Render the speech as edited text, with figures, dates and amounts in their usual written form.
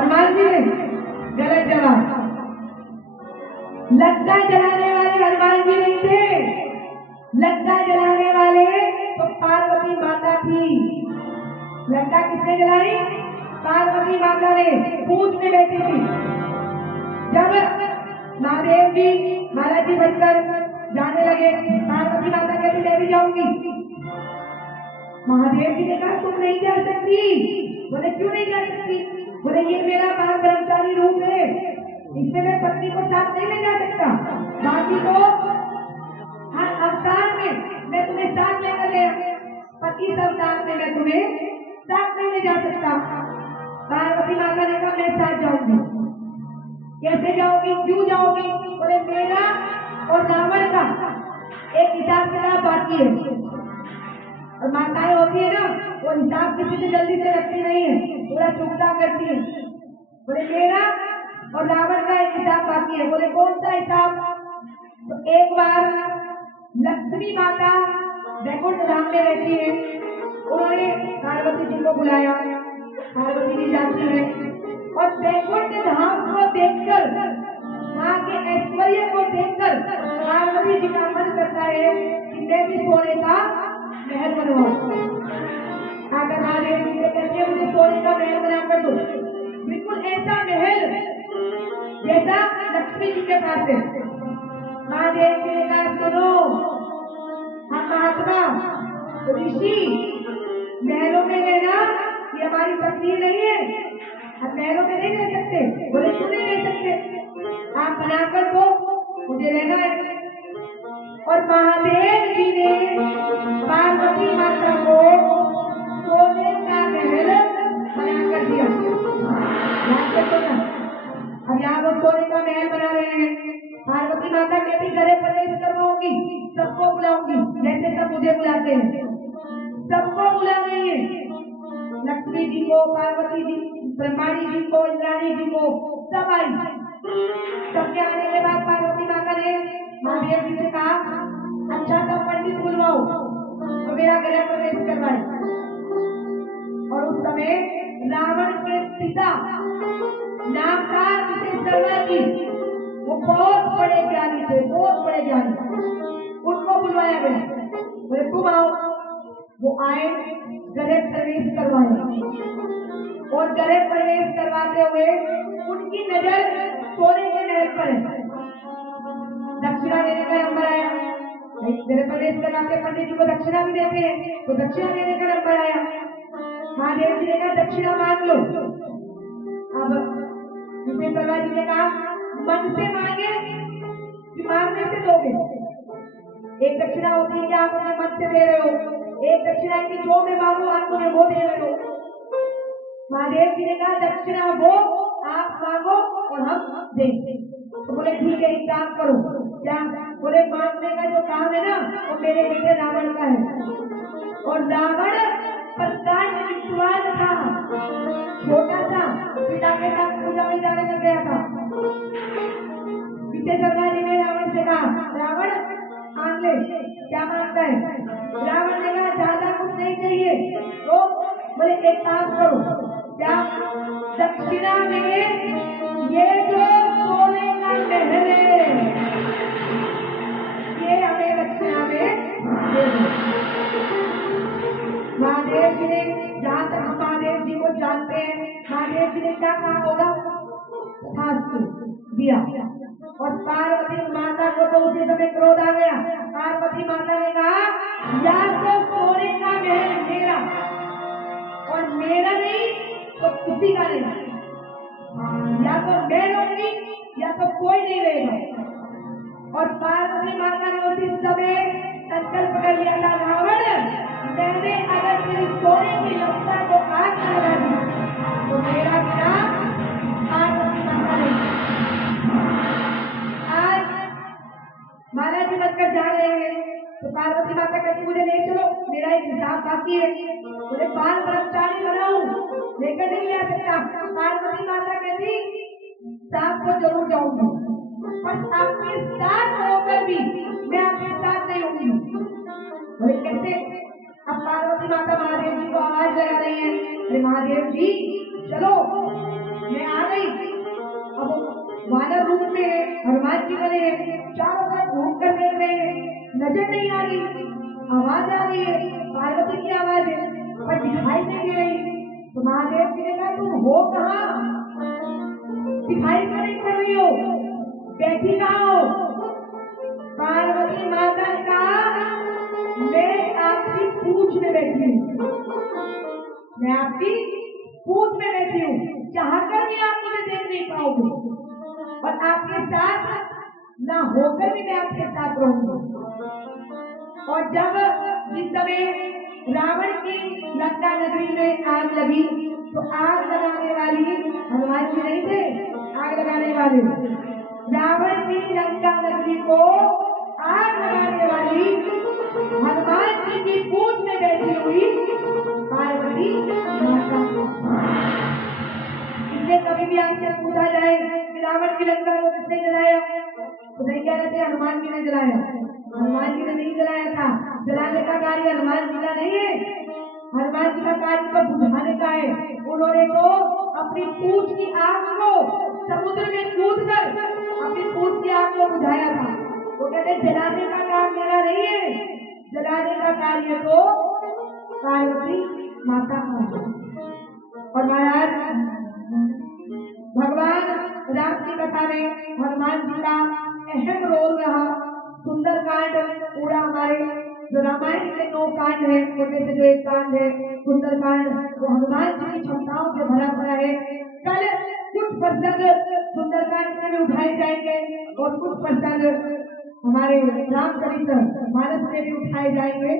हनुमान जी ने गलत जवाब। लंका जलाने वाले हनुमान जी नहीं थे, लंका जलाने वाले तो पार्वती माता थी। लंका किसने जलाई? पार्वती माता ने, पूछ में बैठी थी। जब महादेव जी महाराज जी बनकर जाने लगे, पार्वती माता कहती मैं भी जाऊंगी। महादेव जी ने कहा तुम नहीं जा सकती। बोले क्यों नहीं जा सकती? बोले ये मेरा बाल ब्रह्मचारी रूप है, इसमें मैं पत्नी को साथ नहीं ले जा सकता। बाकी तो हर अवतार में मैं तुम्हें साथ लेकर गया, पति अवतार में मैं तुम्हें साथ नहीं ले जा सकता। पार्वती माता ने कहा मैं साथ जाऊंगी। कैसे जाओगी, क्यों जाओगी? बोले मेरा और रावण का एक हिसाब किताब बाकी है। और माताएं होती है ना, वो हिसाब किसी से जल्दी से रखती नहीं है, पूरा चुकता करती है। बोले मेरा और रावण का एक हिसाब बाकी है। बोले कौन सा हिसाब? तो एक बार लक्ष्मी माता वैकुंठ धाम में रहती है, उन्होंने पार्वती जी को बुलाया। पार्वती जी जाती है और वैकुंठ धाम को देखकर, वहाँ के ऐश्वर्य को देखकर पार्वती जी का मन करता है कि मैं भी सोने का महल बनवाऊं। आकर महादेव जी से कहते हैं मुझे सोने का महल बना कर दो, बिल्कुल ऐसा महल जैसा लक्ष्मी जी के पास है। महादेव जी ने कहा सुनो, हम महात्मा ऋषि महलों में रहना ये हमारी पत्नी नहीं है, हम महलों में नहीं रह सकते। बोले क्यों नहीं रह सकते? आप बनाकर दो, मुझे रहना है। और महादेव जी ने पार्वती माता को सोने का महल बनाकर दिया। अब यहाँ वो सोने का महल बना रहे हैं। पार्वती माता कहती घरे प्रवेश करवाऊंगी, सबको बुलाऊंगी, जैसे सब मुझे बुलाते हैं। सबको बुला रही है, लक्ष्मी जी को, पार्वती जी, ब्रह्माणी जी को, इंद्राणी जी को, सब आई। सबके आने के बाद पार्वती माता ने महादेव जी से कहा अच्छा सा पंडित बुलवाओ तो मेरा गृह प्रवेश करवाए। और उस समय रावण के पिता नाम था शर्मा जी, वो बहुत बड़े ज्ञानी थे, बहुत बड़े ज्ञानी, उनको बुलवाया गया। बोले तुम आओ। वो आए, गृह प्रवेश करवाए और गृह प्रवेश करवाते हुए उनकी नजर सोने के महल पर है। दक्षिणा देने का नंबर आया, गृह प्रवेश करवाते पंडित जी को दक्षिणा भी देते हैं, तो दक्षिणा देने का नंबर आया। महादेव जी ने कहा दक्षिणा मांग लो। अब शर्मा जी ने कहा मन से मांगे कि मांगने से दोगे? एक दक्षिणा होती है कि आप अपने मन से दे रहे हो, एक दक्षिणा की जो मैं मांगू आप मुझे वो दे रहे हो। महादेव जी ने कहा दक्षिणा वो आप मांगो और हम देंगे। तो बोले ठीक है, एक काम करो। क्या? बोले मांगने का जो काम है ना वो मेरे बेटे रावण का है। और रावण प्रकांड विद्वान था, छोटा सा, पिता के साथ पूजा में जाने लग गया था। विजय शर्मा जी ने रावण से कहा रावण मांग ले, क्या मांगता है? रावण ने कहा ज्यादा कुछ नहीं चाहिए। तो बोले एक काम करो, क्या? दक्षिणा में ये जो सोने का महल है ये हमें दक्षिणा में दे दो। महादेव जी ने, जहाँ तक हम महादेव जी को जानते हैं, महादेव जी ने क्या कहा होगा? दिया। और पार्वती माता को तो उसी समय क्रोध आ गया। पार्वती माता ने कहा या तो सोने का महल मेरा, और मेरा नहीं तो किसी का नहीं, या तो मैं लूंगी या तो कोई नहीं लेगा। और पार्वती माता ने उसी समय संकल्प कर लिया था रावण मैंने अगर तेरी सोने की लंका को आग न लगा दी तो मेरा विनाश पार्वती माता ने। आज महाराज जी बनकर जा रहे हैं तो पार्वती माता कहती मुझे ले चलो, मेरा एक हिसाब बाकी है। मुझे बाल ब्रह्मचारी बनाऊं, लेकर नहीं जा सकता। पार्वती माता कहती साथ को जरूर जाऊंगी, पर आपके साथ होकर भी मैं आपके साथ नहीं होंगी। बोले कैसे? अब पार्वती माता महादेव जी को आवाज लगा रही है, अरे महादेव जी चलो, मैं हनुमान जी बने चारों तरफ घूम कर देख रहे हैं, नजर नहीं आ रही, आवाज आ रही है, पार्वती की आवाज है पर दिखाई नहीं दे रही। तो महादेव जी ने कहा तुम हो कहाँ, दिखाई क्यों नहीं पड़ रही हो, बैठी कहाँ हो? पार्वती माता ने कहा मैं आपकी पूंछ में बैठी हूँ, मैं आपकी पूंछ में बैठी हूँ, चाहकर भी आप मुझे देख नहीं पाओगे और आपके साथ ना होकर भी मैं आपके साथ रहूंगा। और जब जिस समय रावण की लंका नगरी में आग लगी तो आग लगाने वाली हनुमान जी नहीं थे, आग लगाने वाले रावण की लंका नगरी को आग लगाने वाली हनुमान जी की पूंछ में बैठी हुई पार्वती माता। इसलिए कभी भी आपसे पूछा जाए कि रावण की लंका को किसने जलाया तो नहीं कह रहे थे हनुमान जी ने जलाया, हनुमान जी ने नहीं जलाया था। जलाने का कार्य हनुमान जी का नहीं है, हनुमान जी का कार्य तो बुझाने का है। उन्होंने तो अपनी पूंछ की आग को समुद्र में कूद कर अपनी पूंछ की आग को बुझाया था। वो कहते जलाने का काम मेरा नहीं है, जलाने का कार्य तो पार्वती माता का है। और महाराज भगवान राम की कथा में हनुमान जी का अहम रोल रहा। सुंदरकांड पूरा हमारे जो रामायण के 9 कांड है उनमें से जो एक कांड है सुंदरकांड, वो हनुमान जी की क्षमताओं से भरा पड़ा है। कल कुछ प्रसंग सुंदरकांड में भी उठाए जाएंगे और कुछ प्रसंग हमारे रामचरित मानस में भी उठाए जाएंगे।